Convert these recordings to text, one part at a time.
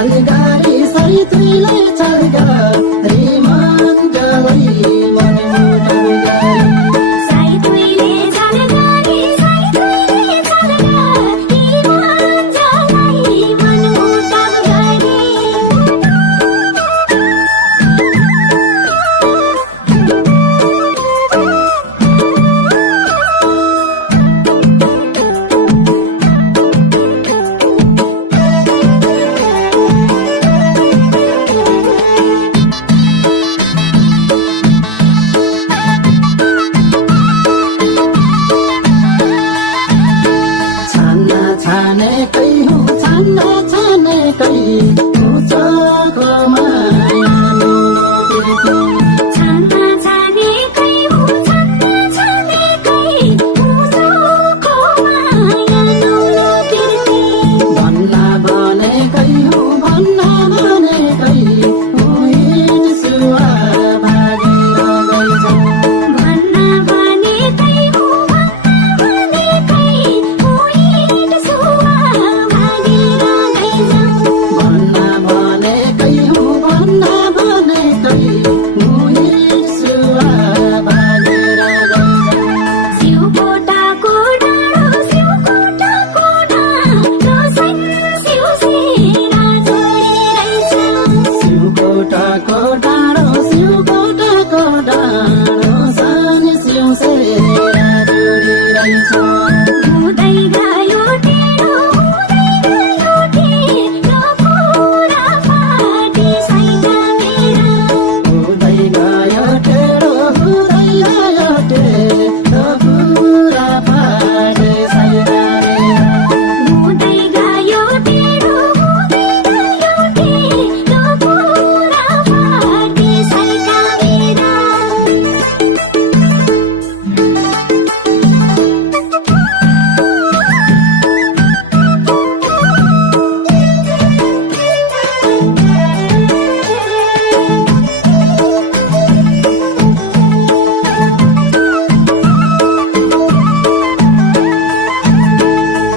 छलगारी सैतुले छलगारी मन्जलै मनमुटाउ गरी सैतुले छलगारी सैतुले छलगारी मन्जलै मनमुटाउ गरी छानेकै हुँ छानेकै मुचको माया नुनो प्रीति छानेकै हुँ छानेकै मुचको माया नुनो प्रीति भन्ना भनेकै हुँ हिँड्छुवा भागेर गइजाऊ भन्ना भनेकै हुँ हिँड्छुवा भागेर गइजाऊ भन्ना भनेकै हुँ हिँड्छुवा भागेर गइजाऊ सिउकोटाको डाँडो सिउसेरा जोडिरहेछ सिउकोटाको डाँडो सानी सिउसेरा जोडिरहेछ हुँदै गयो टेढो पुरा फाटी सैका मेरा हुँदै गयो टेढो पुरा फाटे सैका मेरा हुँदै गयो टेढो पुरा फाटी सैका मेरा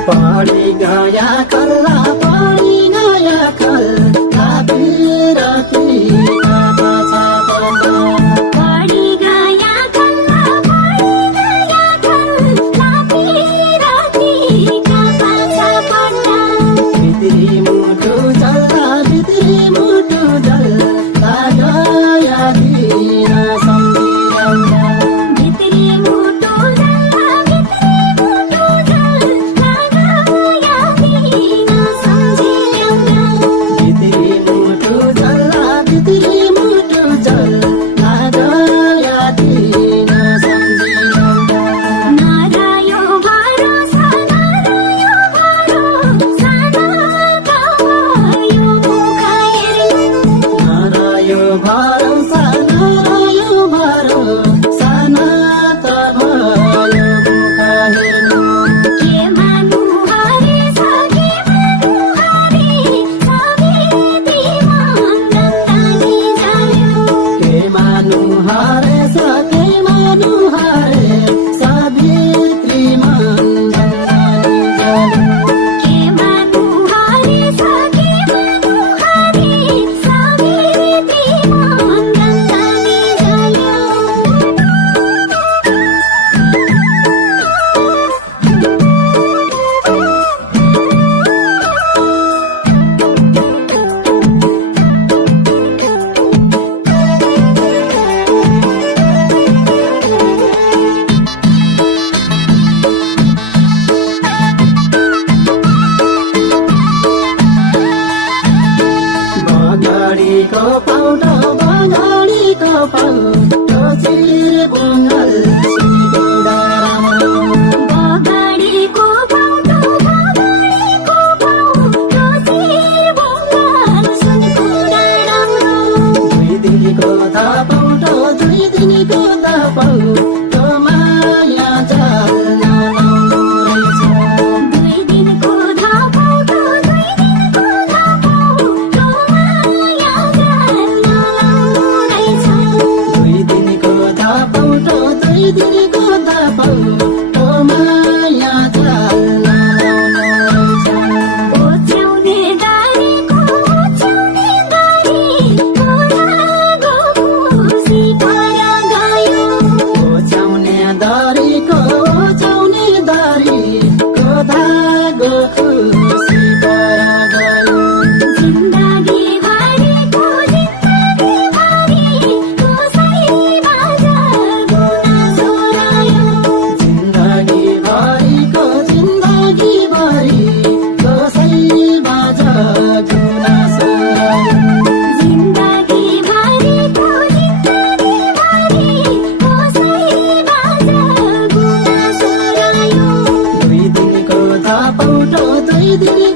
पढी गया कल्ला बिरतीका पाछा पर्दा पढी गया कल्ला पिरतीका पाछा पर्दा भित्री मुटु जल्ला गया दिन सम्झिरहँदा भित्री मुटु जल्ला गया दिन सम्झिरहँदा भित्री मुटु जल्ला गया दिन सम्झिरहँदा नारायो भरोसा नरायो मुख हेर्नु नारायो भरोसा नत भयो मुख हेर्नु के मानु हरे सबै मन गन्तानी जाल्यो के मानु हरे सावित्री मन्दनी जाल्यो के मानु हरे सबै मन गन्तानी जाल्यो बगाडीको पाउटो चिर बुङ्गल सिगुडा राम्रो बगाडीको पाउटो चिर बुङ्गल सुनकुडा राम्रो दुई दिनको त पाउटो माया जाल नलाउनु रहेछ दुई दिनको धापाउटो माया जाल नलाउनु रहेछ दुई दिनको त पाउटो माया जाल नलाउनु रहेछ ओछ्याउने गाडीको दिदी